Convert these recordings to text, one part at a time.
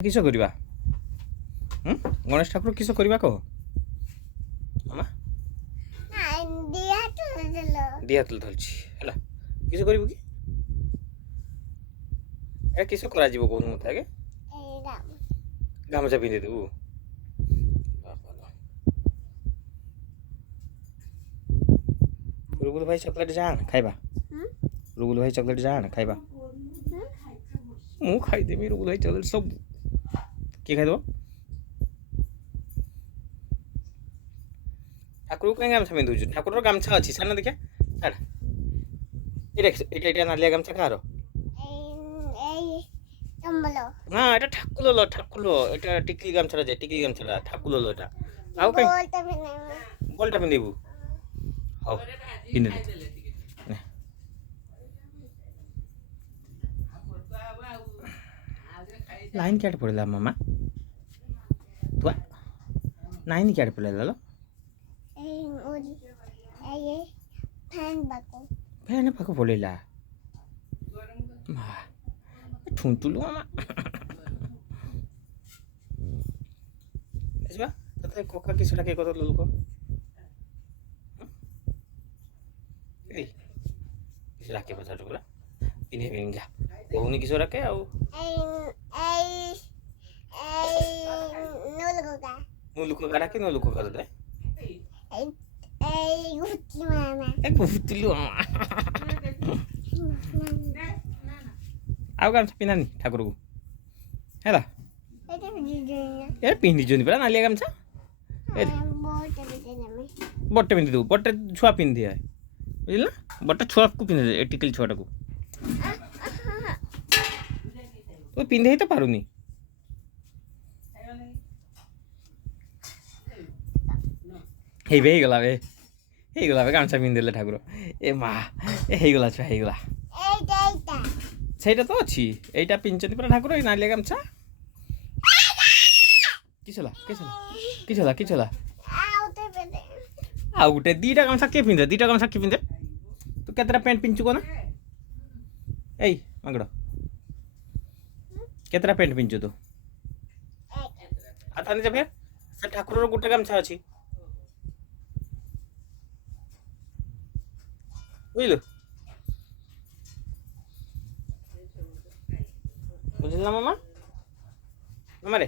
किस करवा गणेश ठाकुर किस करवा कह मामा दिया तुल धरछि है किस कर कि किस करा कहूँ मत आगे गामछा पिंधे देबू रुबुल भाई चॉकलेट जान खाइबा रुबुल भाई चॉकलेट जान खाइबा मु खाइदेमी रुबुल भाई चॉकलेट सब किए खाइदेव ठाकुर कहीं गामछा पिंधुଛୁ ठाकुर गामछा अच्छी सार देखा छाड़ ये नालिया गामछा कह ना এটা ঠাকুরলো ঠাকুরলো এটা টিকলি গামছাটা যায় টিকলি গামছাটা ঠাকুরলো এটা আও কই বলটা পিন্দিবু হও পিন্দে দে লাইন কেটে পড়লা মামা তুয়া নাইন কেটে পড়লা লো এই ফ্যান পাকো পড়লা মা ঠুনতুলু মামা বুঝবা তাতে কোকা কিছুটা কে কত লুলকো এই কিছু রাখে বাজার টুকরা পিনে পিনে যা কোহুনি কিছু রাখে আও নুলুকো রাখে নুলুকো করে দে গুটি মামা গুটিলু মামা ଆଉ ଗାମଛା ପିନ୍ଧାନି ଠାକୁରକୁ ହେଲା ଏ ପିନ୍ଧିଛନ୍ତି ପରା ନାଲିଆ ଗାମଛା ବଟେ ପିନ୍ଧି ଦେବୁ ବଟେ ଛୁଆ ପିନ୍ଧିଦିଏ ବୁଝିଲ ନା ବଟେ ଛୁଆକୁ ପିନ୍ଧି ଏ ଟିକିଲି ଛୁଆଟାକୁ ତୁ ପିନ୍ଧେଇ ତ ପାରୁନି ହେଇଗଲା ଗାମଛା ପିନ୍ଧିଦେଲେ ଠାକୁର ଏ ମା ହେଇଗଲା ଛୁଆ ହେଇଗଲା ସେଇଟା ତ ଅଛି ଏଇଟା ପିନ୍ଧିଛନ୍ତି ପରା ଠାକୁର ଏଇ ନାଲିଆ ଗାମଛା କିଛି ହେଲା ଆଉ ଗୋଟେ ଦିଟା ଗାମଛା କିଏ ପିନ୍ଧେ ତୁ କେତେଟା ପ୍ୟାଣ୍ଟ ପିନ୍ଧଛୁ କହ ନା ଏଇ ମାଙ୍କଡ଼ କେତେଟା ପ୍ୟାଣ୍ଟ ପିନ୍ଧଛୁ ତୁ ଆଉ ତାହେଲେ ଯେ ଫେର ସେ ଠାକୁରର ଗୋଟେ ଗାମଛା ଅଛି ବୁଝିଲୁ बुझल ना मामा मामा रे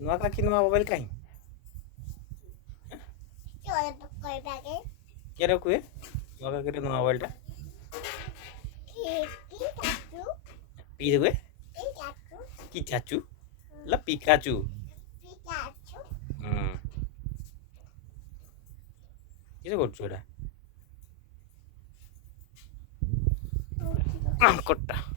नुआ का कि नुआ मोबाइल कहीं क्या रखु है नुआ का करे नुआ मोबाइल टा पी हुए की चाचू ला पिकाचू किसे करछु एटा कोट्टा